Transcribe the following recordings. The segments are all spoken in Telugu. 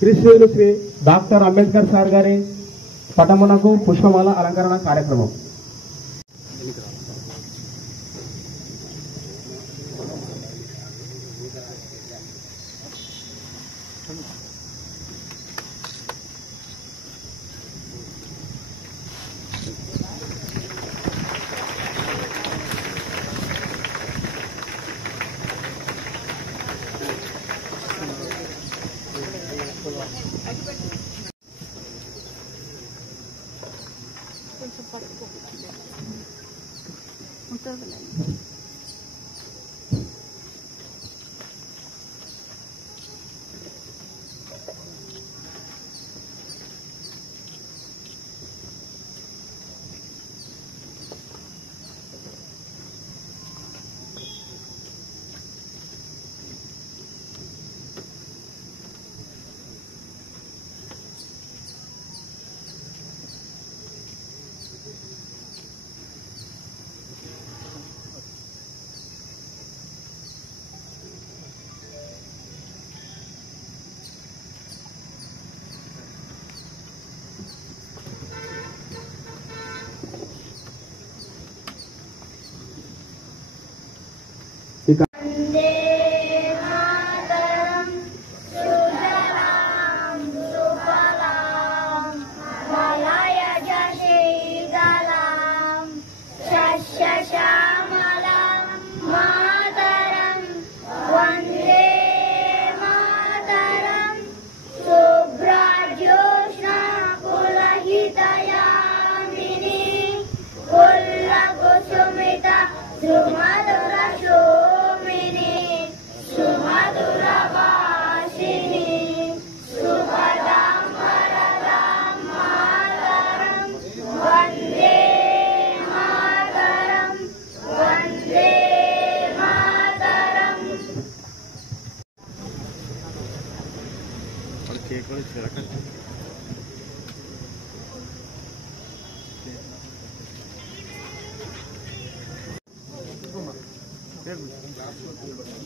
Christian Shri doctor Ambedkar sir గారి పటమునకు పుష్పమాల అలంకరణ కార్యక్రమం.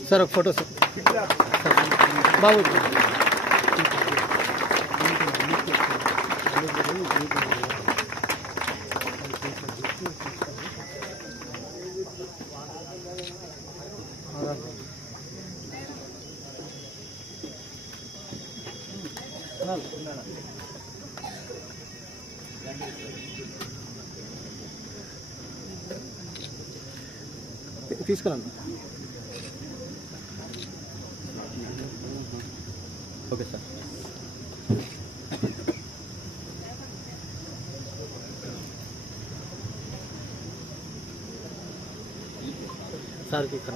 सर एक फोटो सर बाबू తీసుకురండి. Okay sir. సార్కి ఇక్కడ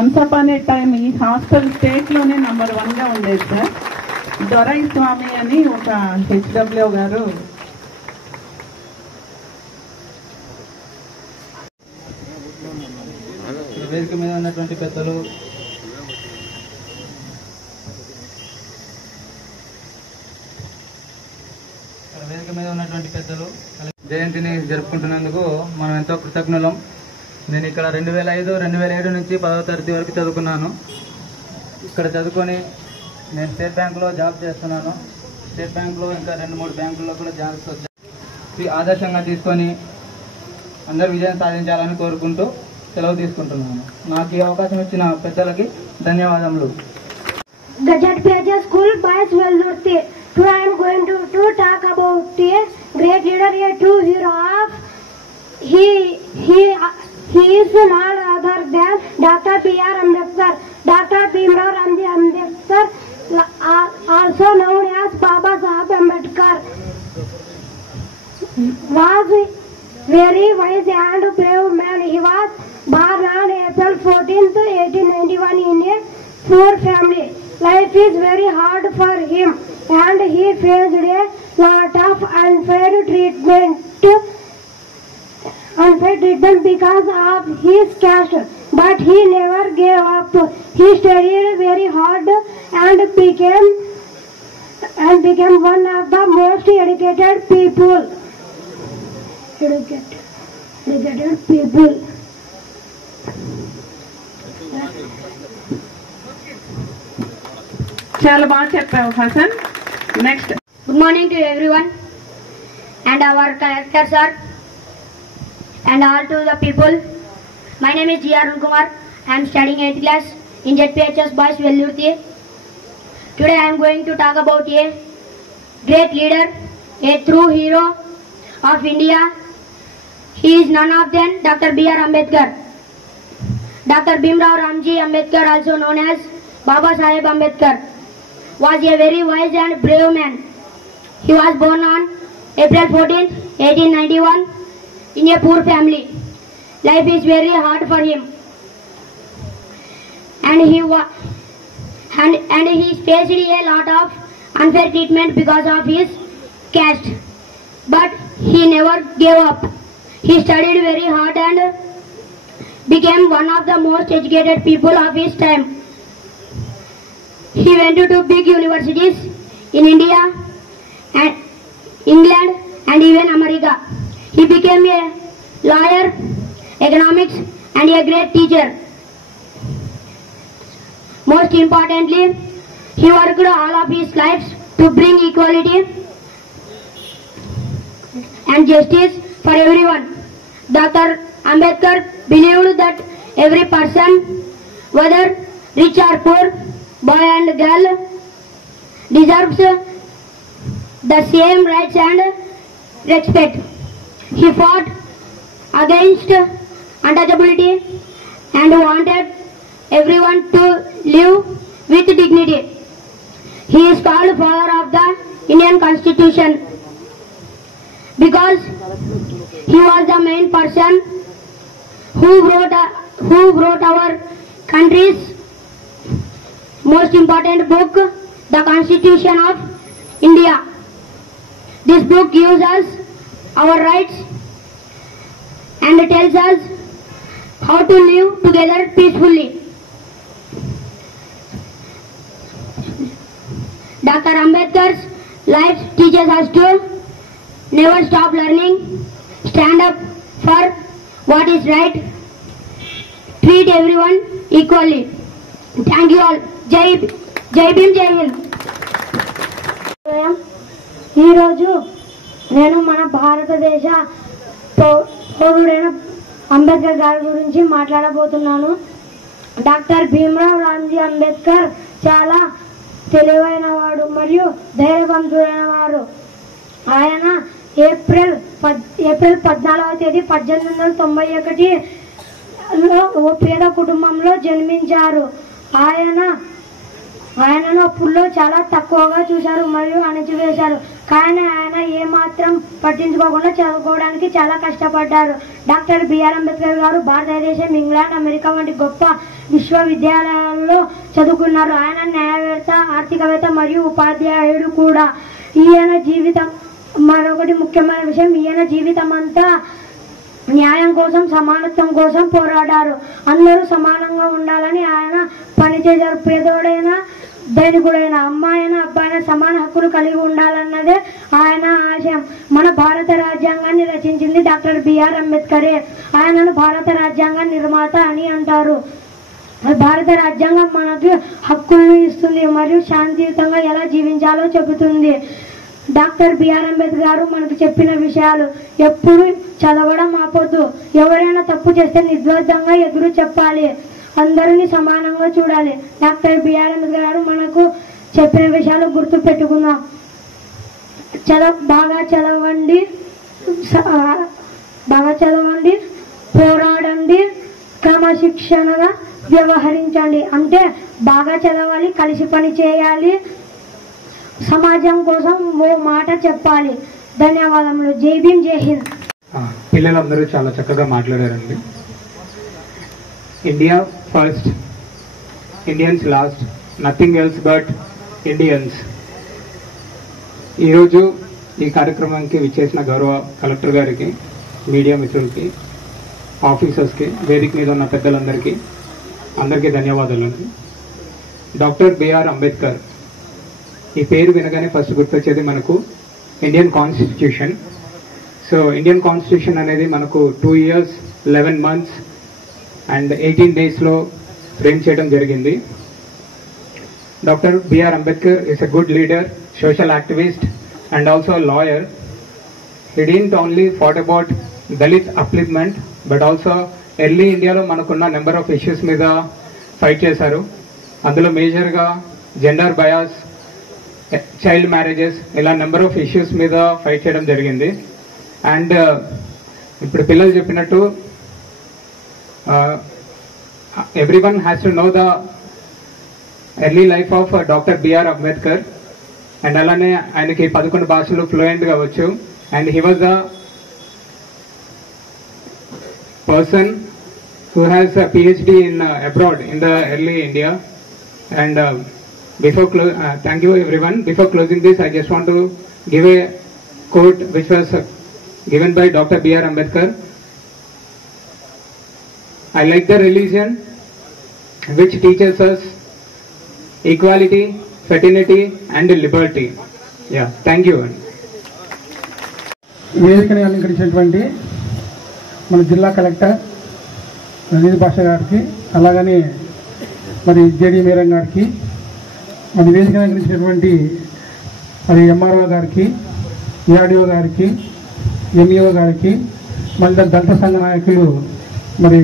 వన్స్ అపాన్ ఏ టైం ఈ హాస్టల్ స్టేట్లోనే నంబర్ 1గా ఉండేది సార్. దొరై స్వామి అని ఒక హెచ్డబ్ల్యూ గారు వేదిక మీద ఉన్నటువంటి పెద్దలు, జయంతిని జరుపుకుంటున్నందుకు మనం ఎంతో కృతజ్ఞులం. నేను ఇక్కడ 2005, 2007 నుంచి 10వ తరగతి వరకు చదువుకున్నాను. ఇక్కడ చదువుకొని నేను స్టేట్ బ్యాంకులో జాబ్ చేస్తున్నాను. స్టేట్ బ్యాంకులో ఇంకా 2-3 బ్యాంకుల్లో కూడా జాబ్స్ వచ్చాయి. ఆదర్శంగా తీసుకొని అందరూ విజయం సాధించాలని కోరుకుంటూ సెలవు తీసుకుంటున్నాను. నాకు ఈ అవకాశం ఇచ్చిన పెద్దలకి ధన్యవాదములు. The JPH School Boys Veldurti. Today I am going to talk about a great leader, a true hero of he is none other than Dr. B.R. Ambedkar. Dr. Bhimrao Ramji Ambedkar, also known as Baba Saheb Ambedkar, was very wise and brave man. He was born on April 14th, 1891 in a poor family. Life is very hard for him and he faced a lot of unfair treatment because of his caste. But he never gave up. He studied very hard and became one of the most educated people. చాలా బాగా చెప్పావు Hasan. Next. Good morning to everyone and our collector sir and all to the people. My name is G. Arun Kumar. I am studying 8th class in JPHS Boys Veldurti. Today I am going to talk about a great leader, a true hero of India. He is none of them Dr. B.R. Ambedkar. Dr. Bhimrao Ramji Ambedkar, also known as Baba Saheb Ambedkar, was a very wise and brave man. He was born on April 14th, 1891 in a poor family. Life is very hard for him and he faced a lot of unfair treatment because of his caste. But he never gave up. He studied very hard and became one of the most educated people of his time. He went to big universities in India and England and even America. He became a lawyer, economics and a great teacher. Most importantly, he worked all of his life to bring equality and justice for everyone. Dr. Ambedkar believed that every person, whether rich or poor, boy and girl, deserves the same rights and respect. He fought against untouchability and wanted everyone to live with dignity. He is called father of the Indian Constitution because he was the main person who wrote our country's most important book, the Constitution of India. This book gives us our rights and tells us how to live together peacefully. Dr. Ambedkar's life teaches us to never stop learning, stand up for what is right, treat everyone equally. Thank you all. Jai Bhim, Jai Hind. ఈరోజు నేను మన భారతదేశ పౌరుడైన అంబేద్కర్ గారి గురించి మాట్లాడబోతున్నాను. డాక్టర్ భీమ్రావ్ రామ్జీ అంబేద్కర్ చాలా తెలివైన వాడు మరియు ధైర్యవంతుడైన వాడు. ఆయన ఏప్రిల్ 14వ తేదీ 1891లో ఓ పేద కుటుంబంలో జన్మించారు. ఆయనను అప్పుల్లో చాలా తక్కువగా చూశారు మరియు అణచివేశారు. కానీ ఆయన ఏమాత్రం పట్టించుకోకుండా చదువుకోవడానికి చాలా కష్టపడ్డారు. డాక్టర్ బిఆర్ అంబేద్కర్ గారు భారతదేశం, ఇంగ్లాండ్, అమెరికా వంటి గొప్ప విశ్వవిద్యాలయాల్లో చదువుకున్నారు. ఆయన న్యాయవేత్త, ఆర్థికవేత్త మరియు ఉపాధ్యాయుడు కూడా. ఈయన జీవితం మరొకటి ముఖ్యమైన విషయం, ఈయన జీవితం అంతా న్యాయం కోసం, సమానత్వం కోసం పోరాడారు. అందరూ సమానంగా ఉండాలని ఆయన పనిచేశారు. పేదోడైనా ధనికుడైన, అమ్మాయినా అబ్బాయినా సమాన హక్కులు కలిగి ఉండాలన్నదే ఆయన ఆశయం. మన భారత రాజ్యాంగాన్ని రచించింది డాక్టర్ బిఆర్ అంబేద్కరే. ఆయనను భారత రాజ్యాంగ నిర్మాత అని అంటారు. భారత రాజ్యాంగం మనకు హక్కులను ఇస్తుంది మరియు శాంతియుతంగా ఎలా జీవించాలో చెబుతుంది. డాక్టర్ బిఆర్ అంబేద్కర్ గారు మనకు చెప్పిన విషయాలు: ఎప్పుడు చదవడం ఆపొద్దు, ఎవరైనా తప్పు చేస్తే నిర్ద్వంద్వంగా ఎదురు చెప్పాలి, అందరినీ సమానంగా చూడాలి. డాక్టర్ బిఆర్ అంబేద్కర్ గారు మనకు చెప్పిన విషయాలు గుర్తు పెట్టుకుందాం. బాగా చదవండి, పోరాడండి, క్రమశిక్షణగా వ్యవహరించండి. అంటే బాగా చదవాలి, కలిసి పని చేయాలి, సమాజం కోసం ఓ మాట చెప్పాలి. ధన్యవాదములు. జై భీమ్, జై హింద్. పిల్లలందరూ చాలా చక్కగా మాట్లాడారండి. India first, Indians last, nothing else but Indians. ఈరోజు ఈ కార్యక్రమానికి విచ్చేసిన గౌరవ కలెక్టర్ గారికి, మీడియా మిత్రులకి, ఆఫీసర్స్కి, వేదిక మీద ఉన్న పెద్దలందరికీ అందరికీ ధన్యవాదాలండి. డాక్టర్ బిఆర్ అంబేద్కర్ ఈ పేరు వినగానే ఫస్ట్ గుర్తొచ్చేది మనకు Indian constitution. So Indian constitution అనేది మనకు 2 years 11 months అండ్ 18 daysలో ఫ్రేమ్ చేయడం జరిగింది. Doctor B R Ambedkar is a good leader, social activist and also lawyer. He didn't only fought about Dalit upliftment but also early ఇండియాలో మనకున్న నెంబర్ ఆఫ్ ఇష్యూస్ మీద ఫైట్ చేశారు. అందులో మేజర్గా జెండర్ బయాస్, చైల్డ్ మ్యారేజెస్, ఇలా నెంబర్ ఆఫ్ ఇష్యూస్ మీద ఫైట్ చేయడం జరిగింది. అండ్ ఇప్పుడు పిల్లలు చెప్పినట్టు everyone has to know the early life of doctor B R Ambedkar. And అలానే ఆయనకి 11 భాషలు ఫ్లూయెంట్గా వచ్చు. And he was the person who has a PhD in abroad in the early India. And thank you everyone. Before closing this, I just want to give a quote which was given by Dr. B.R. Ambedkar. I like the religion which teaches us equality, fraternity and liberty. Yeah, thank you. వేదికని అలంకరించినటువంటి మన జిల్లా కలెక్టర్ రజనీ భాష గారికి, అలాగని మరి జేడీ మేరం గారికి, మరి వేదిక అలంకరించినటువంటి మరి ఎంఆర్ఓ గారికి, ఏఆర్డీఓ గారికి, ఎంఈఓ గారికి, మళ్ళీ దళిత సంఘ నాయకులు మరి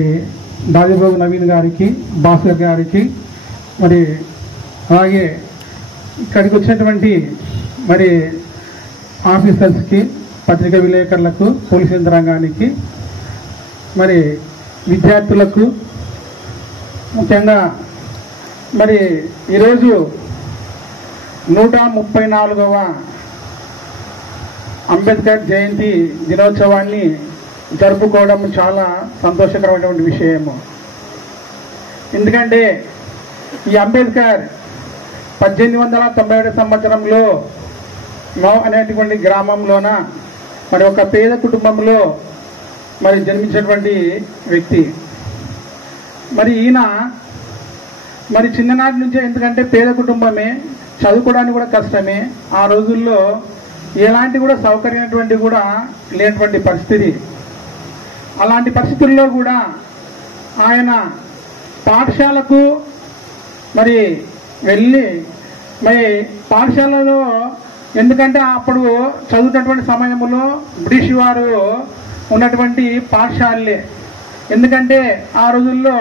దాదిబాబు నవీన్ గారికి, భాస్కర్ గారికి, మరి అలాగే ఇక్కడికి వచ్చినటువంటి మరి ఆఫీసర్స్కి, పత్రికా విలేకరులకు, పోలీసు యంత్రాంగానికి, మరి విద్యార్థులకు, ముఖ్యంగా మరి ఈరోజు 134వ అంబేద్కర్ జయంతి దినోత్సవాన్ని జరుపుకోవడం చాలా సంతోషకరమైనటువంటి విషయము. ఎందుకంటే ఈ అంబేద్కర్ 1897 సంవత్సరంలో నవ్ అనేటువంటి గ్రామంలోన మరి ఒక పేద కుటుంబంలో మరి జన్మించినటువంటి వ్యక్తి. మరి ఈయన మరి చిన్ననాటి నుంచే, ఎందుకంటే పేద కుటుంబమే, చదువుకోవడానికి కూడా కష్టమే, ఆ రోజుల్లో ఎలాంటి కూడా సౌకర్యమైనటువంటి కూడా లేనటువంటి పరిస్థితి. అలాంటి పరిస్థితుల్లో కూడా ఆయన పాఠశాలకు మరి వెళ్ళి, మరి పాఠశాలలో, ఎందుకంటే అప్పుడు చదువుతున్నటువంటి సమయంలో బ్రిటిష్ వారు ఉన్నటువంటి పాఠశాలలే, ఎందుకంటే ఆ రోజుల్లో.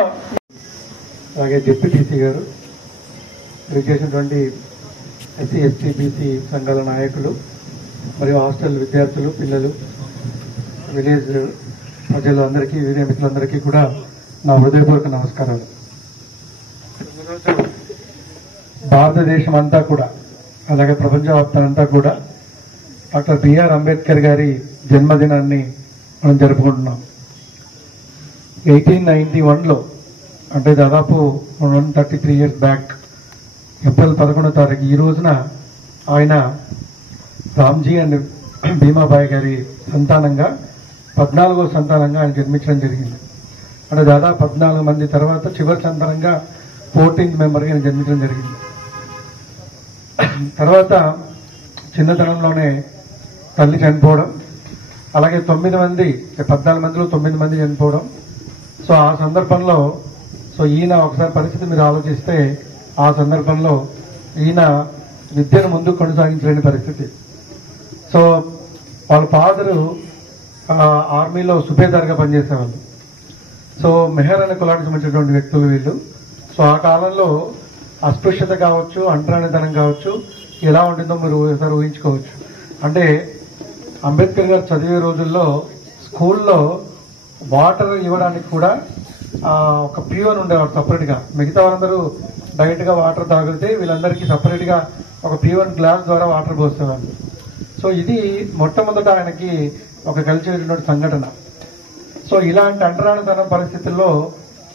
అలాగే డిప్యూటీసీ గారు, చేసినటువంటి ఎస్సీ ఎస్టీ బీసీ సంఘాల నాయకులు, మరియు హాస్టల్ విద్యార్థులు, పిల్లలు, విలేజ్ ప్రజలు అందరికీ, వీడియో మిత్రులందరికీ కూడా నా హృదయపూర్వక నమస్కారాలు. భారతదేశం అంతా కూడా, అలాగే ప్రపంచవ్యాప్తంగా కూడా డాక్టర్ బిఆర్ అంబేద్కర్ గారి జన్మదినాన్ని మనం జరుపుకుంటున్నాం. 1891లో అంటే దాదాపు 133 ఇయర్స్ బ్యాక్ ఏప్రిల్ 11వ తారీఖు ఈ రోజున ఆయన రామ్జీ అండ్ భీమాబాయి గారి సంతానంగా 14వ సంతానంగా ఆయన జన్మించడం జరిగింది. అంటే దాదాపు 14 మంది తర్వాత చివరి సంతానంగా 14th మెంబర్గా ఆయన జన్మించడం జరిగింది. తర్వాత చిన్నతనంలోనే తల్లి చనిపోవడం, అలాగే 9 మంది 14 మందిలో 9 మంది చనిపోవడం. సో ఆ సందర్భంలో ఈయన ఒకసారి పరిస్థితి మీరు ఆలోచిస్తే ఆ సందర్భంలో ఈయన విద్యను ముందుకు కొనసాగించలేని పరిస్థితి. సో వాళ్ళ ఫాదరు ఆర్మీలో సుబేదార్గా పనిచేసేవాళ్ళు. సో మెహర్ అనే కులానికి సంబంధించినటువంటి వ్యక్తులు వీళ్ళు. సో ఆ కాలంలో అస్పృశ్యత కావచ్చు, అంటరానితనం కావచ్చు, ఎలా ఉంటుందో మీరు ఒకసారి ఊహించుకోవచ్చు. అంటే అంబేద్కర్ గారు చదివే రోజుల్లో స్కూల్లో వాటర్ ఇవ్వడానికి కూడా ఒక ప్యూన్ ఉండేవాడు సపరేట్గా. మిగతా వాళ్ళందరూ డైరెక్ట్గా వాటర్ తాగితే వీళ్ళందరికీ సపరేట్గా ఒక ప్యూన్ గ్లాస్ ద్వారా వాటర్ పోసేవాళ్ళు. సో ఇది మొట్టమొదట ఆయనకి ఒక కలిసినటువంటి సంఘటన. సో ఇలాంటి అంటరానితనం పరిస్థితుల్లో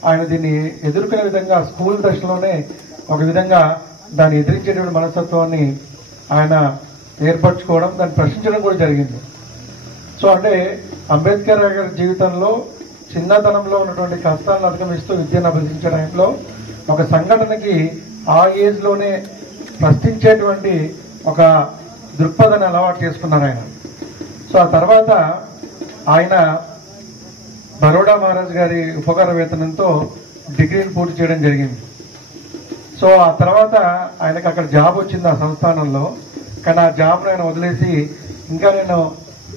ఆయన దీన్ని ఎదుర్కొనే విధంగా స్కూల్ దశలోనే ఒక విధంగా దాన్ని ఎదిరించేటువంటి మనస్తత్వాన్ని ఆయన ఏర్పరచుకోవడం, దాన్ని ప్రశ్నించడం కూడా జరిగింది. సో అంటే అంబేద్కర్ గారి జీవితంలో చిన్నతనంలో ఉన్నటువంటి కష్టాలను అధిగమిస్తూ విద్యను అభ్యసించే టైంలో ఒక సంఘటనకి ఆ ఏజ్ లోనే ప్రశ్నించేటువంటి ఒక దృక్పథాన్ని అలవాటు చేసుకున్నారు ఆయన. సో ఆ తర్వాత ఆయన బరోడా మహారాజ్ గారి ఉపకార వేతనంతో డిగ్రీని పూర్తి చేయడం జరిగింది. సో ఆ తర్వాత ఆయనకు అక్కడ జాబ్ వచ్చింది ఆ సంస్థానంలో. కానీ ఆ జాబ్ను ఆయన వదిలేసి ఇంకా నేను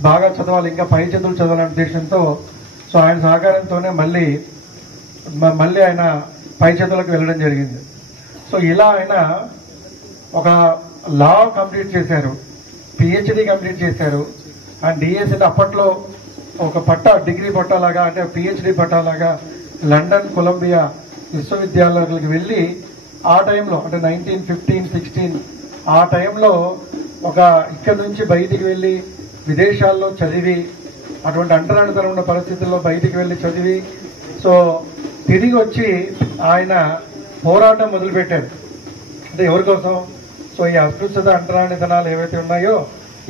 బాగా చదవాలి, ఇంకా పై చదువులు చదవాలనే ఉద్దేశంతో సో ఆయన సహకారంతోనే మళ్ళీ ఆయన పై చదువులకు వెళ్ళడం జరిగింది. సో ఇలా ఆయన ఒక లా కంప్లీట్ చేశారు, పిహెచ్డి కంప్లీట్ చేశారు. అండ్ డిఎస్సి అప్పట్లో ఒక పట్టా, డిగ్రీ పట్టాలాగా అంటే పిహెచ్డి పట్టాలాగా లండన్, కొలంబియా విశ్వవిద్యాలయాలకు వెళ్ళి ఆ టైంలో అంటే 1915-16 ఆ టైంలో ఒక ఇక్కడ నుంచి బయటికి వెళ్ళి విదేశాల్లో చదివి అటువంటి అంటరానితనం ఉన్న పరిస్థితుల్లో బయటికి వెళ్ళి చదివి సో తిరిగి వచ్చి ఆయన పోరాటం మొదలుపెట్టారు. అంటే ఎవరి కోసం? సో ఈ అస్పృశ్యత, అంటరానితనాలు ఏవైతే ఉన్నాయో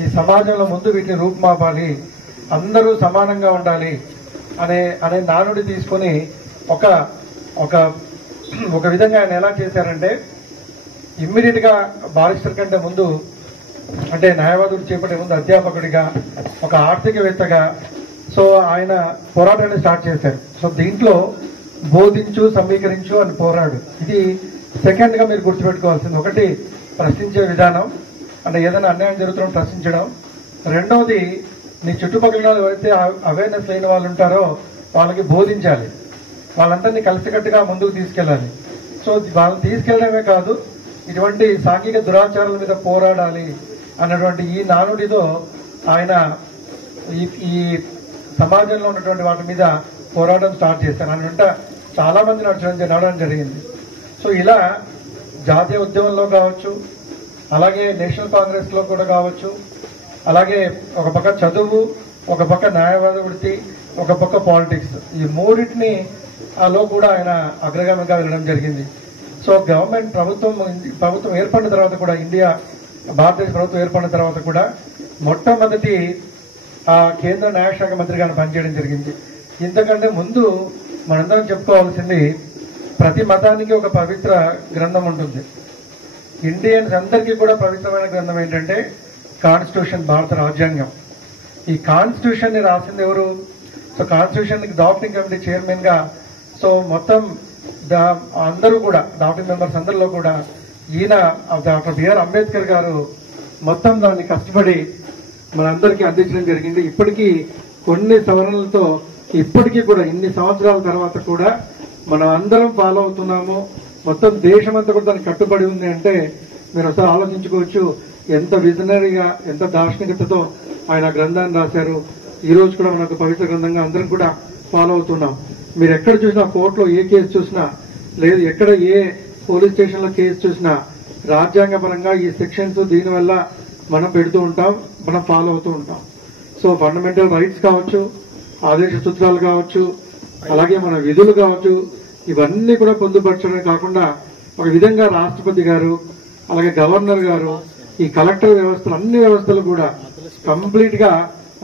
ఈ సమాజంలో ముందు వీటిని రూపుమాపాలి, అందరూ సమానంగా ఉండాలి అనే నానుడి తీసుకుని ఒక విధంగా ఆయన ఎలా చేశారంటే ఇమ్మీడియట్ గా బారిస్టర్ కంటే ముందు అంటే న్యాయవాదుడు చేపట్టే ముందు అధ్యాపకుడిగా, ఒక ఆర్థికవేత్తగా సో ఆయన పోరాటాన్ని స్టార్ట్ చేశారు. సో దీంట్లో బోధించు, సమీకరించు అని పోరాడు. ఇది సెకండ్ గా మీరు గుర్తుపెట్టుకోవాల్సింది. ఒకటి ప్రశ్నించే విధానం, అంటే ఏదైనా అన్యాయం జరుగుతుందో ప్రశ్నించడం. రెండవది నీ చుట్టుపక్కల ఎవరైతే అవేర్నెస్ లేని వాళ్ళు ఉంటారో వాళ్ళకి బోధించాలి, వాళ్ళందరినీ కలిసికట్టుగా ముందుకు తీసుకెళ్ళాలి. సో వాళ్ళని తీసుకెళ్లడమే కాదు, ఇటువంటి సాంఘిక దురాచారాల మీద పోరాడాలి అన్నటువంటి ఈ నానుడితో ఆయన ఈ సమాజంలో ఉన్నటువంటి వాటి మీద పోరాటం స్టార్ట్ చేశారు. ఆయన వెంట చాలా మంది నడవడం జరిగింది. సో ఇలా జాతీయ ఉద్యమంలో కావచ్చు, అలాగే నేషనల్ కాంగ్రెస్ లో కూడా కావచ్చు, అలాగే ఒక పక్క చదువు, ఒక పక్క న్యాయవాద వృత్తి, ఒక పక్క పాలిటిక్స్, ఈ మూడింటిని లో కూడా ఆయన అగ్రగామిగా వెళ్ళడం జరిగింది. సో ప్రభుత్వం ఏర్పడిన తర్వాత కూడా భారతదేశ ప్రభుత్వం ఏర్పడిన తర్వాత కూడా మొట్టమొదటి కేంద్ర న్యాయశాఖ మంత్రిగా పనిచేయడం జరిగింది. ఇంతకంటే ముందు మనందరం చెప్పుకోవాల్సింది, ప్రతి మతానికి ఒక పవిత్ర గ్రంథం ఉంటుంది. ఇండియన్స్ అందరికీ కూడా పవిత్రమైన గ్రంథం ఏంటంటే కాన్స్టిట్యూషన్, భారత రాజ్యాంగం. ఈ కాన్స్టిట్యూషన్ ని రాసింది ఎవరు? So constitution drafting committee chairman గా సో మొత్తం అందరూ కూడా డ్రాఫ్టింగ్ మెంబర్స్ అందరిలో కూడా ఈయన డాక్టర్ బిఆర్ అంబేద్కర్ గారు మొత్తం దాన్ని కష్టపడి మనందరికీ అందించడం జరిగింది. ఇప్పటికీ కొన్ని సవరణలతో ఇప్పటికీ కూడా ఇన్ని సంవత్సరాల తర్వాత కూడా మనం అందరం ఫాలో అవుతున్నాము. మొత్తం దేశమంతా కూడా దానికి కట్టుబడి ఉంది అంటే మీరు ఒకసారి ఆలోచించుకోవచ్చు ఎంత విజనరీగా, ఎంత దార్శనికతతో ఆయన గ్రంథాన్ని రాశారు. ఈ రోజు కూడా మనకు పవిత్ర గ్రంథంగా అందరం కూడా ఫాలో అవుతున్నాం. మీరు ఎక్కడ చూసినా, కోర్టులో ఏ కేసు చూసినా, లేదు ఎక్కడ ఏ పోలీస్ స్టేషన్ లో కేసు చూసినా రాజ్యాంగ పరంగా ఈ సెక్షన్స్ దీనివల్ల మనం పెడుతూ ఉంటాం, మనం ఫాలో అవుతూ ఉంటాం. సో ఫండమెంటల్ రైట్స్ కావచ్చు, ఆదేశ సూత్రాలు కావచ్చు, అలాగే మన విధులు కావచ్చు, ఇవన్నీ కూడా పొందుపరచడమే కాకుండా ఒక విధంగా రాష్ట్రపతి గారు, అలాగే గవర్నర్ గారు, ఈ కలెక్టర్ వ్యవస్థలు, అన్ని వ్యవస్థలు కూడా కంప్లీట్ గా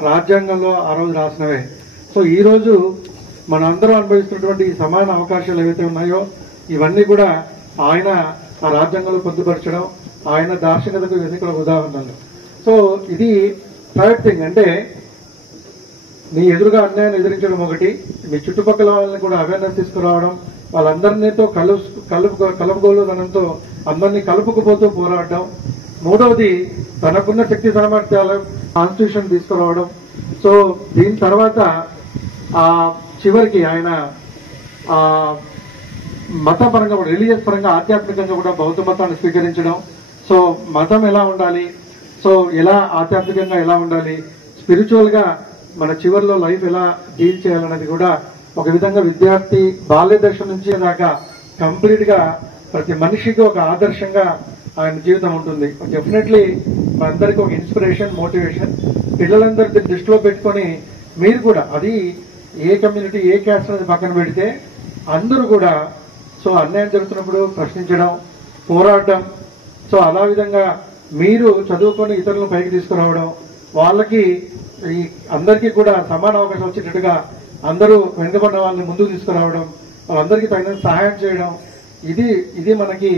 రాజ్యాంగంలో ఆ రోజు రాసినవే. సో ఈ రోజు మనందరం అనుభవిస్తున్నటువంటి ఈ సమాన అవకాశాలు ఏవైతే ఉన్నాయో ఇవన్నీ కూడా ఆయన ఆ రాజ్యాంగంలో పొందుపరచడం, ఆయన దార్శనికతకు ఇవన్నీ కూడా ఉదాహరణలు. సో ఇది థర్డ్ థింగ్, అంటే మీ ఎదురుగా అన్యాయాన్ని ఎదిరించడం ఒకటి, మీ చుట్టుపక్కల వాళ్ళని కూడా అవేర్నెస్ తీసుకురావడం, వాళ్ళందరినీతో కలుపుకోలుదనంతో అందరినీ కలుపుకుపోతూ పోరాడడం. మూడవది తనకున్న శక్తి సామర్థ్యాల కాన్స్టిట్యూషన్ తీసుకురావడం. సో దీని తర్వాత చివరికి ఆయన మతపరంగా కూడా, రిలీజియస్ పరంగా, ఆధ్యాత్మికంగా కూడా బౌద్ధ మతాన్ని స్వీకరించడం. సో మతం ఎలా ఉండాలి, సో ఎలా ఆధ్యాత్మికంగా ఎలా ఉండాలి, స్పిరిచువల్ గా మన చివరిలో లైఫ్ ఎలా డీల్ చేయాలన్నది కూడా ఒక విధంగా విద్యార్థి బాల్య దశ నుంచి దాకా కంప్లీట్ గా ప్రతి మనిషికి ఒక ఆదర్శంగా ఆయన జీవితం ఉంటుంది. డెఫినెట్లీ మనందరికీ ఒక ఇన్స్పిరేషన్, మోటివేషన్. పిల్లలందరినీ దృష్టిలో పెట్టుకొని మీరు కూడా, అది ఏ కమ్యూనిటీ ఏ క్యాస్ట్ అనేది పక్కన పెడితే అందరూ కూడా సో అన్యాయం జరుగుతున్నప్పుడు ప్రశ్నించడం, పోరాడడం. సో అలా విధంగా మీరు చదువుకొని ఇతరులను పైకి తీసుకురావడం, వాళ్ళకి ఈ అందరికీ కూడా సమాన అవకాశం వచ్చేటట్టుగా అందరూ వెనుకబడిన వాళ్ళని ముందుకు తీసుకురావడం, వాళ్ళందరికీ తగిన సహాయం చేయడం, ఇది మనకి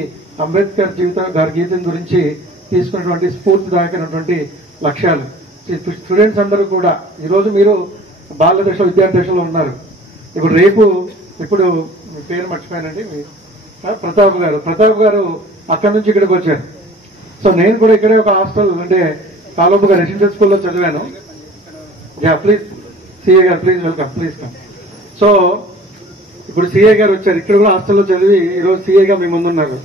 అంబేద్కర్ గారి గీతం గురించి తీసుకున్నటువంటి స్ఫూర్తిదాయకమైనటువంటి లక్ష్యాలు. స్టూడెంట్స్ అందరూ కూడా ఈరోజు మీరు బాల్య దశ, విద్యార్థి దశలో ఉన్నారు. ఇప్పుడు మీ పేరు మర్చిపోయానండి, ప్రతాప్ గారు అక్కడి నుంచి ఇక్కడికి వచ్చారు. సో నేను కూడా ఇక్కడే ఒక హాస్టల్, అంటే కాలోపుగా రెసిడెన్షియల్ స్కూల్లో చదివాను. ప్లీజ్ సిఏ గారు, please welcome, please come. So ఇప్పుడు సిఏ గారు వచ్చారు, ఇక్కడ కూడా హాస్టల్లో చదివి ఈరోజు సిఏగా మీ ముందున్నారు.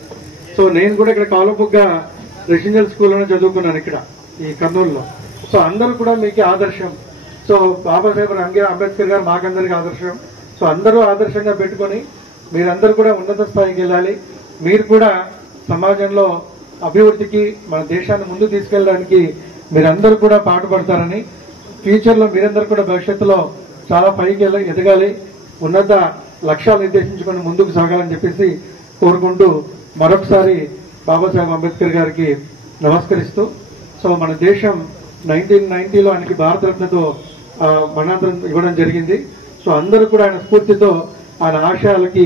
సో నేను కూడా ఇక్కడ కాలోపుగా రెసిడెన్షియల్ స్కూల్లోనే చదువుకున్నాను, ఇక్కడ ఈ కర్నూలులో. సో అందరూ కూడా మీకు ఆదర్శం. సో బాబాసాహెబ్ అంబేద్కర్ గారు మాకందరికి ఆదర్శం. సో అందరూ ఆదర్శంగా పెట్టుకొని మీరందరూ కూడా ఉన్నత స్థాయికి వెళ్ళాలి. మీరు కూడా సమాజంలో అభివృద్ధికి, మన దేశాన్ని ముందు తీసుకెళ్ళడానికి మీరందరూ కూడా పాటుపడతారని, ఫ్యూచర్ లో మీరందరూ కూడా భవిష్యత్తులో చాలా పైకి ఎదగాలి, ఉన్నత లక్ష్యాలు నిర్దేశించుకొని ముందుకు సాగాలని చెప్పేసి కోరుకుంటూ మరొకసారి బాబాసాహెబ్ అంబేద్కర్ గారికి నమస్కరిస్తూ, సో మన దేశం 1990లో ఆయనకి భారతరత్నతో మరణాంతరం ఇవ్వడం జరిగింది. సో అందరూ కూడా ఆయన స్ఫూర్తితో, ఆయన ఆశయాలకి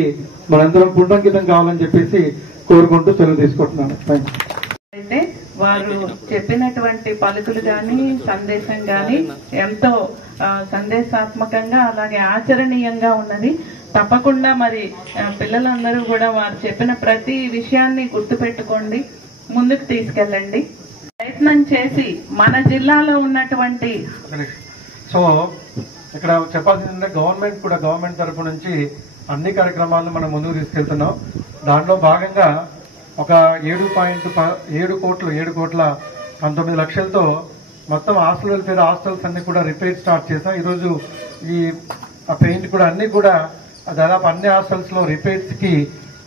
మనందరం పునరంకితం కావాలని చెప్పేసి కోరుకుంటూ సెలవు తీసుకుంటున్నాను. Thank you. అయితే వారు చెప్పినటువంటి పలుకులు గాని, సందేశం గాని ఎంతో సందేశాత్మకంగా అలాగే ఆచరణీయంగా ఉన్నది. తప్పకుండా మరి పిల్లలందరూ కూడా వారు చెప్పిన ప్రతి విషయాన్ని గుర్తుపెట్టుకోండి, ముందుకు తీసుకెళ్ళండి, ప్రయత్నం చేసి మన జిల్లాలో ఉన్నటువంటి. సో ఇక్కడ చెప్పాల్సిందంటే గవర్నమెంట్ తరపు నుంచి అన్ని కార్యక్రమాలను మనం ముందుకు తీసుకెళ్తున్నాం. దాంట్లో భాగంగా ఒక 7,19,00,000తో మొత్తం హాస్టల్ వెల్ఫేర్ హాస్టల్స్ అన్ని కూడా రిపేర్ స్టార్ట్ చేశాం. ఈరోజు ఈ పెయింట్ కూడా అన్ని కూడా దాదాపు అన్ని హాస్టల్స్ లో రిపేర్స్ కి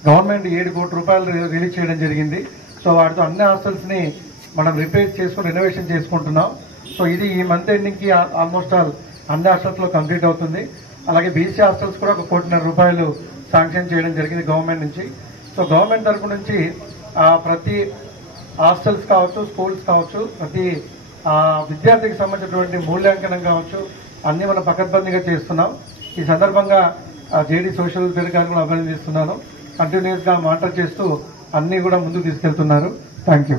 గవర్నమెంట్ 7 కోట్ల రూపాయలు రిలీజ్ చేయడం జరిగింది. సో వాటితో అన్ని హాస్టల్స్ ని మనం రిపేర్ చేసుకుని రెనోవేషన్ చేసుకుంటున్నాం. సో ఇది ఈ మంత్ ఎండింగ్ కి ఆల్మోస్ట్ ఆల్ అన్ని హాస్టల్స్ లో కంప్లీట్ అవుతుంది. అలాగే బీసీ హాస్టల్స్ కూడా 1,50 కోట్ల శాంక్షన్ చేయడం జరిగింది గవర్నమెంట్ నుంచి. సో గవర్నమెంట్ తరఫు నుంచి ప్రతి హాస్టల్స్ కావచ్చు, స్కూల్స్ కావచ్చు, ప్రతి విద్యార్థికి సంబంధించినటువంటి మూల్యాంకనం కావచ్చు, అన్ని మనం పకడ్బందీగా చేస్తున్నాం. ఈ సందర్భంగా జేడీ సోషల్ వెల్ఫేర్ గారిని కూడా అభినందిస్తున్నాను. కంటిన్యూస్ గా మానిటర్ చేస్తూ అన్ని కూడా ముందుకు తీసుకెళ్తున్నారు. Thank you.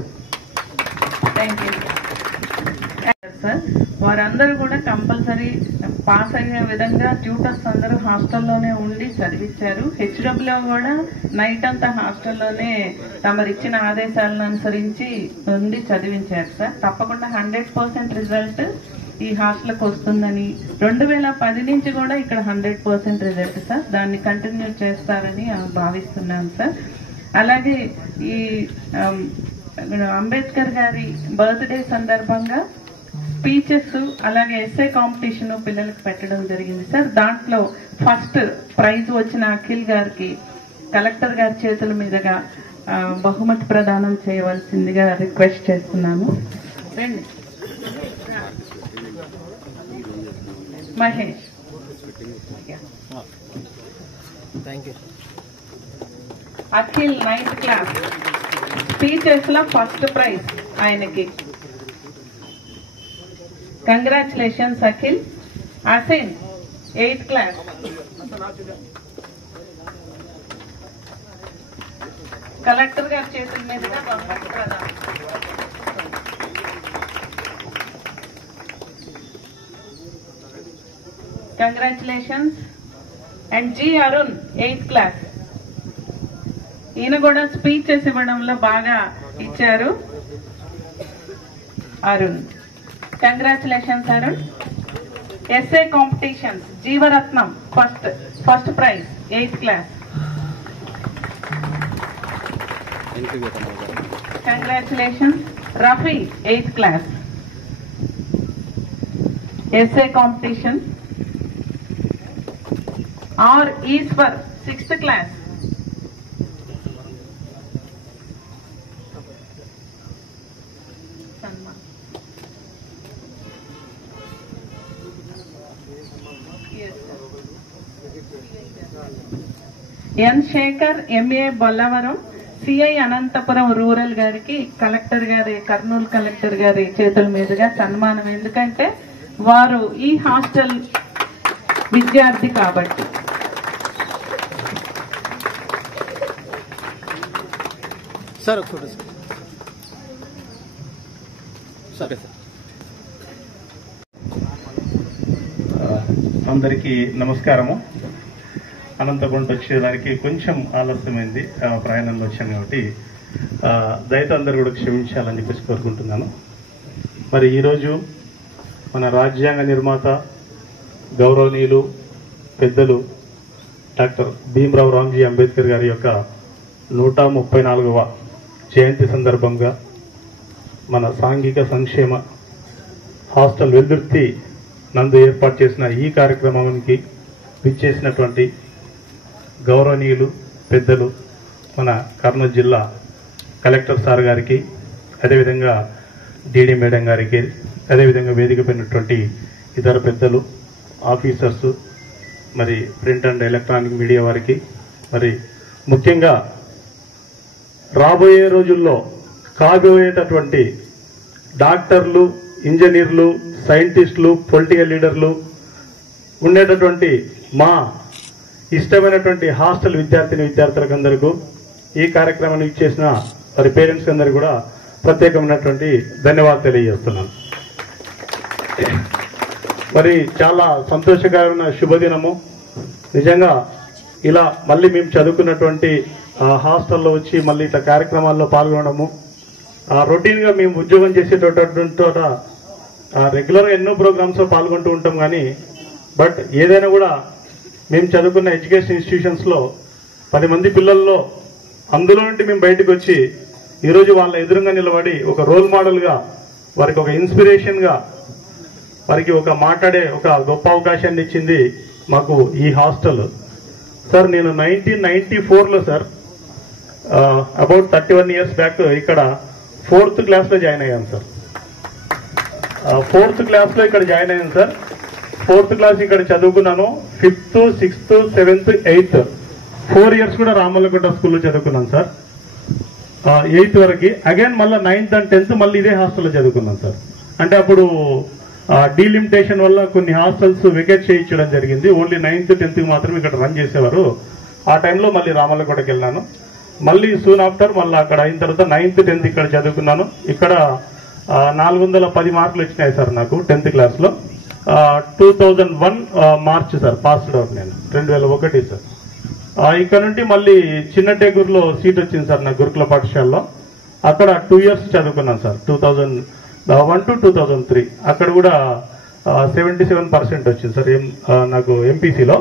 సార్ వారందరూ కూడా కంపల్సరీ పాస్ అయ్యే విధంగా ట్యూటర్స్ అందరూ హాస్టల్లోనే ఉండి చదివించారు. హెచ్డబ్ల్యూ కూడా నైట్ అంతా హాస్టల్లోనే తమరిచ్చిన ఆదేశాలను అనుసరించి ఉండి చదివించారు సార్. తప్పకుండా 100% రిజల్ట్ ఈ హాస్టల్కి వస్తుందని, 2010 నుంచి కూడా ఇక్కడ 100% రిజల్ట్ సార్. దాన్ని కంటిన్యూ చేస్తారని భావిస్తున్నాను సార్. అలాగే ఈ అంబేద్కర్ గారి బర్త్డే సందర్భంగా స్పీచెస్ అలాగే ఎస్ఏ కాంపిటీషన్ పిల్లలకు పెట్టడం జరిగింది సార్. దాంట్లో ఫస్ట్ ప్రైజ్ వచ్చిన అఖిల్ గారికి కలెక్టర్ గారి చేతుల మీదుగా బహుమతి ప్రదానం చేయవలసిందిగా రిక్వెస్ట్ చేస్తున్నాను. రండి. Mahesh. Thank you. Akhil 9th class teachers లో ఫస్ట్ ప్రైజ్ ఆయనకి. Congratulations Akhil. Asin 8th class. Collector గారి చేతుల మీదుగా బహుమతి ప్రదానం. Congratulations. And G Arun 8th class. ఈయన కూడా స్పీచెస్ ఇవ్వడంలో బాగా ఇచ్చారు. Arun, congratulations Arun. SA competitions Jeevaratnam first prize 8th class. Congratulations. Rafi 8th class. SA competition. R Eshwar 6th class. N Shekhar MA Bollavaram CI Anantapur rural గారికి కలెక్టర్ గారి కర్నూలు కలెక్టర్ గారి చేతుల మీదుగా సన్మానం. ఎందుకంటే వారు ఈ హాస్టల్ విద్యార్థి కాబట్టి. సార్ ఒక ఫోటో సరే సార్. అందరికీ నమస్కారము. అనంతపురం వచ్చేదానికి కొంచెం ఆలస్యమైంది, ప్రయాణంలో వచ్చాను కాబట్టి దయతో అందరూ కూడా క్షమించాలని చెప్పేసి కోరుకుంటున్నాను. మరి ఈరోజు మన రాజ్యాంగ నిర్మాత గౌరవనీయులు పెద్దలు డాక్టర్ భీమ్రావ్ రామ్జీ అంబేద్కర్ గారి యొక్క 134వ జయంతి సందర్భంగా మన సాంఘిక సంక్షేమ హాస్టల్ వెల్దుర్తి నందు ఏర్పాటు చేసిన ఈ కార్యక్రమానికి విచ్చేసినటువంటి గౌరవనీయులు పెద్దలు మన కర్నూలు జిల్లా కలెక్టర్ సార్ గారికి, అదేవిధంగా డీడీ మేడం గారికి, అదేవిధంగా వేదిక పైనటువంటి ఇతర పెద్దలు, ఆఫీసర్స్, మరి ప్రింట్ అండ్ ఎలక్ట్రానిక్ మీడియా వారికి, మరి ముఖ్యంగా రాబోయే రోజుల్లో కాబోయేటటువంటి డాక్టర్లు, ఇంజనీర్లు, సైంటిస్టులు, పొలిటికల్ లీడర్లు ఉండేటటువంటి మా ఇష్టమైనటువంటి హాస్టల్ విద్యార్థులకు అందరికీ ఈ కార్యక్రమాన్ని ఇచ్చేసిన వారి పేరెంట్స్ అందరికీ కూడా ప్రత్యేకమైనటువంటి ధన్యవాదాలు తెలియజేస్తున్నాను. మరి చాలా సంతోషకరమైన శుభదినము. నిజంగా ఇలా మళ్ళీ మేము చదువుకున్నటువంటి హాస్టల్లో వచ్చి మళ్ళీ ఇట్లా కార్యక్రమాల్లో పాల్గొనడము, రొటీన్ గా మేము ఉద్యోగం చేసేటటువంటి చోట రెగ్యులర్ గా ఎన్నో ప్రోగ్రామ్స్ లో పాల్గొంటూ ఉంటాం. కానీ బట్ ఏదైనా కూడా మేము చదువుకున్న ఎడ్యుకేషన్ ఇన్స్టిట్యూషన్స్ లో 10 మంది పిల్లల్లో అందులో నుండి మేము బయటకు వచ్చి ఈరోజు వాళ్ళ ఎదురుగా నిలబడి ఒక రోల్ మోడల్ గా, వారికి ఒక ఇన్స్పిరేషన్ గా, వారికి ఒక మాట్లాడే ఒక గొప్ప అవకాశాన్ని ఇచ్చింది మాకు ఈ హాస్టల్. సార్ నేను 1994లో సార్ అబౌట్ 31 ఇయర్స్ బ్యాక్ ఇక్కడ 4th క్లాస్ లో జాయిన్ అయ్యాను సార్. 4th క్లాస్ లో ఇక్కడ జాయిన్ అయ్యాను సార్. 4th క్లాస్ ఇక్కడ చదువుకున్నాను. 5th, 6th, 7th, 8th 4 years కూడా రామల్లకోట స్కూల్లో చదువుకున్నాను సార్. 8th వరకు అగైన్ మళ్ళీ 9th and 10th మళ్ళీ ఇదే హాస్టల్లో చదువుకున్నాను సార్. అంటే అప్పుడు డీలిమిటేషన్ వల్ల కొన్ని హాస్టల్స్ వెకేట్ చేయించడం జరిగింది. ఓన్లీ 9th, 10th మాత్రమే ఇక్కడ రన్ చేసేవారు. ఆ టైంలో మళ్ళీ రామల్లకోటకి వెళ్ళాను. మళ్ళీ సూన్ ఆఫ్టర్ మళ్ళీ అక్కడ అయిన తర్వాత 9th, 10th ఇక్కడ చదువుకున్నాను. ఇక్కడ 410 మార్కులు వచ్చినాయి సార్ నాకు 10th క్లాస్ లో. 2001 మార్చ్ సార్ పాస్డ్ అవుట్ నేను, 2001 సార్. ఇక్కడ నుండి మళ్ళీ చిన్నటేగూరులో సీట్ వచ్చింది సార్ నాకు గురుకుల పాఠశాలలో. అక్కడ 2 ఇయర్స్ చదువుకున్నాను సార్. 2001 to 2003 అక్కడ కూడా 77% వచ్చింది సార్ నాకు ఎంపీసీలో.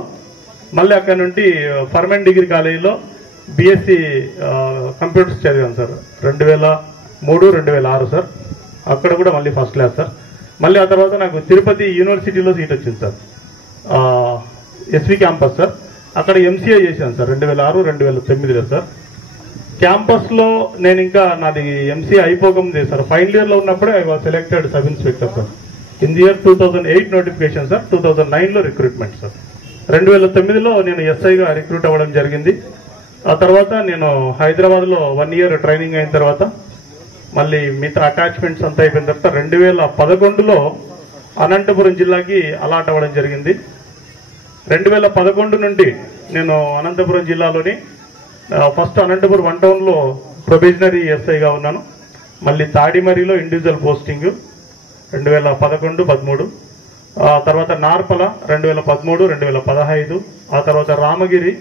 మళ్ళీ అక్కడ నుండి ఫర్మన్ డిగ్రీ కాలేజీలో బీఎస్సీ కంప్యూటర్స్ చదివాను సార్ 2003, 2006 సార్. అక్కడ కూడా మళ్ళీ ఫస్ట్ క్లాస్ సార్. మళ్ళీ ఆ తర్వాత నాకు తిరుపతి యూనివర్సిటీలో సీట్ వచ్చింది సార్, ఎస్వి క్యాంపస్ సార్. అక్కడ ఎంసీఏ చేశాను సార్ 2006, 2009లో సార్. క్యాంపస్ లో నేను ఇంకా నాది ఎంసీ అయిపోకముందే సార్, ఫైనల్ ఇయర్ లో ఉన్నప్పుడే I was selected sub inspector sir. In the year 2008 notification sir, 2009 లో రిక్రూట్మెంట్ సార్. 2009లో నేను ఎస్ఐగా రిక్రూట్ అవ్వడం జరిగింది. ఆ తర్వాత నేను హైదరాబాద్ లో 1 ఇయర్ ట్రైనింగ్ అయిన తర్వాత మళ్ళీ మిగతా అటాచ్మెంట్స్ అంతా అయిపోయిన తర్వాత 2011లో అనంతపురం జిల్లాకి అలాట్ అవ్వడం జరిగింది. 2011 నుండి నేను అనంతపురం జిల్లాలోని ఫస్ట్ అనంతపురం 1 టౌన్ లో ప్రొబేషనరీ ఎస్ఐగా ఉన్నాను. మళ్ళీ తాడిమరిలో ఇండివిజువల్ పోస్టింగ్ 2011-13, తర్వాత నార్పల 2013, 2015, ఆ తర్వాత రామగిరి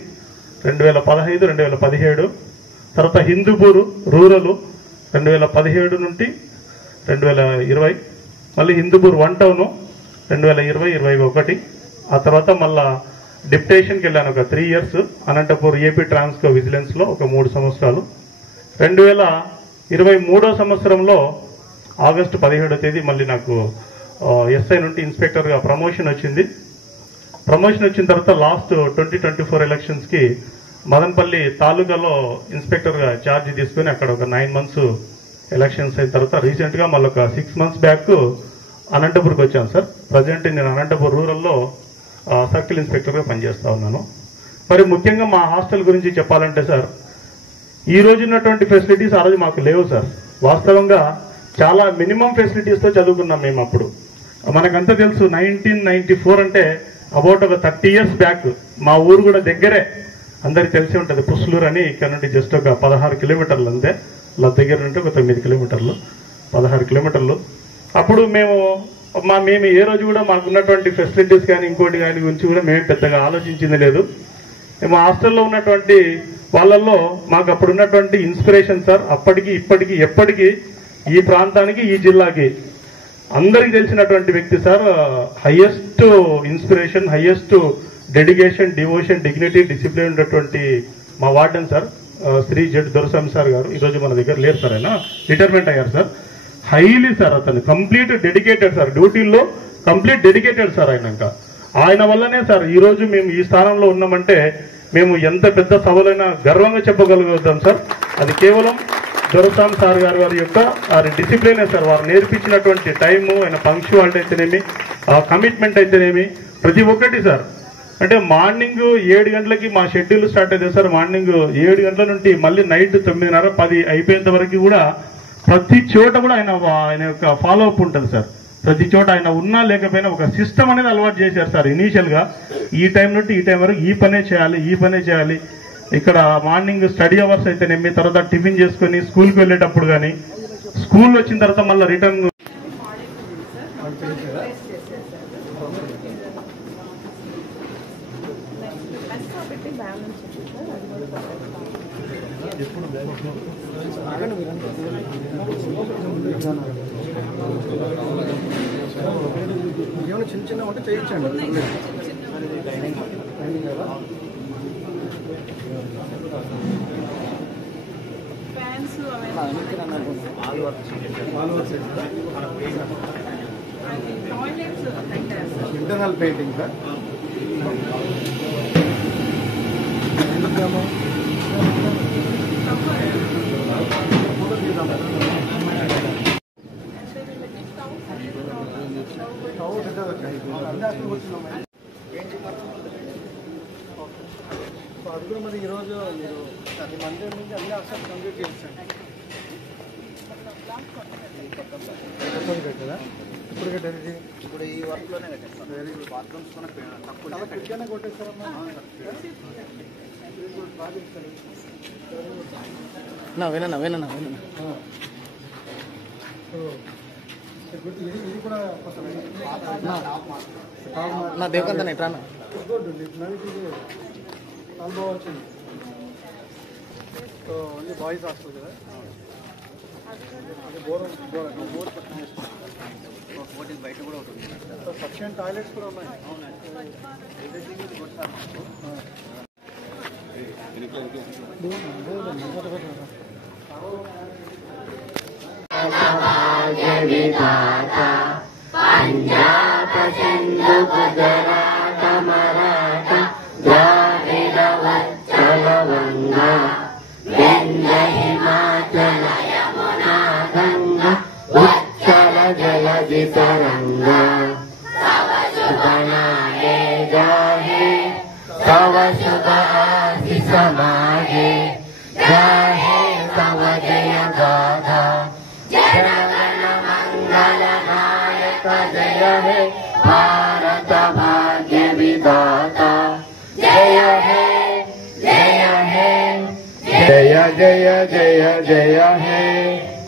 2015, 2017, తర్వాత హిందూపూర్ రూరల్ 2017 నుండి 2020, మళ్ళీ హిందూపూర్ 1 టౌన్ 2020-21, ఆ తర్వాత మళ్ళా డిప్యుటేషన్కి వెళ్ళాను ఒక 3 years Anantapur AP Transco vigilance లో ఒక 3 సంవత్సరాలు. 2023 సంవత్సరంలో ఆగస్టు 17వ తేదీ మళ్ళీ నాకు ఎస్ఐ నుండి ఇన్స్పెక్టర్ గా ప్రమోషన్ వచ్చింది. ప్రమోషన్ వచ్చిన తర్వాత లాస్ట్ 2024 ఎలక్షన్స్ కి మదనపల్లి తాలూకాలో ఇన్స్పెక్టర్ గా ఛార్జ్ తీసుకుని అక్కడ ఒక 9 మంత్స్ ఎలక్షన్స్ అయిన తర్వాత రీసెంట్ గా మళ్ళీ ఒక 6 మంత్స్ బ్యాక్ అనంతపూర్కి వచ్చాను సార్. ప్రజెంట్ నేను అనంతపూర్ రూరల్లో సర్కిల్ ఇన్స్పెక్టర్ గా పనిచేస్తా ఉన్నాను. మరి ముఖ్యంగా మా హాస్టల్ గురించి చెప్పాలంటే సార్, ఈ రోజు ఉన్నటువంటి ఫెసిలిటీస్ ఆ రోజు మాకు లేవు సార్. వాస్తవంగా చాలా మినిమం ఫెసిలిటీస్ తో చదువుకున్నాం మేము అప్పుడు. మనకంతా తెలుసు 1994 అంటే అబౌట్ ఒక 30 ఇయర్స్ బ్యాక్. మా ఊరు కూడా దగ్గరే, అందరికి తెలిసి ఉంటుంది, పుస్లూరు అని. ఇక్కడ నుండి జస్ట్ ఒక 16 కిలోమీటర్లు అంతే. ఇలా దగ్గర నుండి ఒక 9 కిలోమీటర్లు, 16 కిలోమీటర్లు. అప్పుడు మేము ఏ రోజు కూడా మాకున్నటువంటి ఫెసిలిటీస్ కానీ ఇంకోటి కానీ గురించి కూడా మేము పెద్దగా ఆలోచించింది లేదు. మేము హాస్టల్లో ఉన్నటువంటి వాళ్ళల్లో మాకు అప్పుడు ఉన్నటువంటి ఇన్స్పిరేషన్ సార్, అప్పటికి ఇప్పటికి ఎప్పటికీ ఈ ప్రాంతానికి ఈ జిల్లాకి అందరికి తెలిసినటువంటి వ్యక్తి sir. Highest inspiration, highest dedication, devotion, dignity, discipline ఉన్నటువంటి మా warden sir Shri Z Doraswamy sir గారు. ఈరోజు మన దగ్గర లేరు సార్, ఆయన రిటైర్మెంట్ అయ్యారు సార్. హైలీ సార్ అతను కంప్లీట్ డెడికేటెడ్ సార్, డ్యూటీల్లో కంప్లీట్ డెడికేటెడ్ సార్. ఆయన వల్లనే సార్ ఈ రోజు మేము ఈ స్థానంలో ఉన్నామంటే మేము ఎంత పెద్ద సభలైనా గర్వంగా చెప్పగలుగుతాం సార్. అది కేవలం దొరస్వామి సార్ గారి యొక్క డిసిప్లినే సార్. వారు నేర్పించినటువంటి టైము, ఆయన పంక్చువాలిటీ అయితేనేమి, కమిట్మెంట్ అయితేనేమి, ప్రతి ఒక్కటి సార్. అంటే మార్నింగ్ 7 గంటలకి మా షెడ్యూల్ స్టార్ట్ అయితే సార్, మార్నింగ్ 7 గంటల నుండి మళ్ళీ నైట్ 9:30, 10 అయిపోయేంత వరకు కూడా ప్రతి చోట కూడా ఆయన యొక్క ఫాలో అప్ ఉంటుంది సార్. ప్రతి చోట ఆయన ఉన్నా లేకపోయినా ఒక సిస్టమ్ అనేది అలవాటు చేశారు సార్. ఇనీషియల్ గా ఈ టైం నుండి ఈ టైం వరకు ఈ పనే చేయాలి. ఇక్కడ మార్నింగ్ స్టడీ అవర్స్ అయితేనేమి, తర్వాత టిఫిన్ చేసుకుని స్కూల్కి వెళ్ళేటప్పుడు కానీ, స్కూల్ వచ్చిన తర్వాత మళ్ళీ రిటర్న్ ఏమైనా చిన్న ఉంటే చేయించండి. Internal painting sir. అది కూడా మరి ఈరోజు మీరు 10 మంది నుంచి అన్ని అక్షరాలు కంప్లీట్ చేయించండి. కదా ఇప్పుడు కట్టేది, ఇప్పుడు ఈ వర్క్లోనే కట్టేస్తాం. బాత్రూమ్స్ తక్కువ క్విక్గానే కొట్టేస్తారమ్మా. వినన్నా ఇది కూడా నా దేవకంతా ఎట్లా అనుభవం వచ్చింది. సో ఓన్లీ బాయ్స్ హాస్టల్ కదా, బోర్ బయట కూడా ఉంటుంది. సఫిషియెంట్ టాయిలెట్స్ కూడా ఉన్నాయి. పంజాబ్ సింధు గుజరాత మరాఠా ద్రావిడ వత్సల వంగ ज्योति तरंगा शुभ नामे गाहे तव शुभ आशीष मागे गाहे तव जय गाथा जनगण मंगल नायक जय हे भारत भाग्य विधाता जय हे जय हे जय जय जय जय हे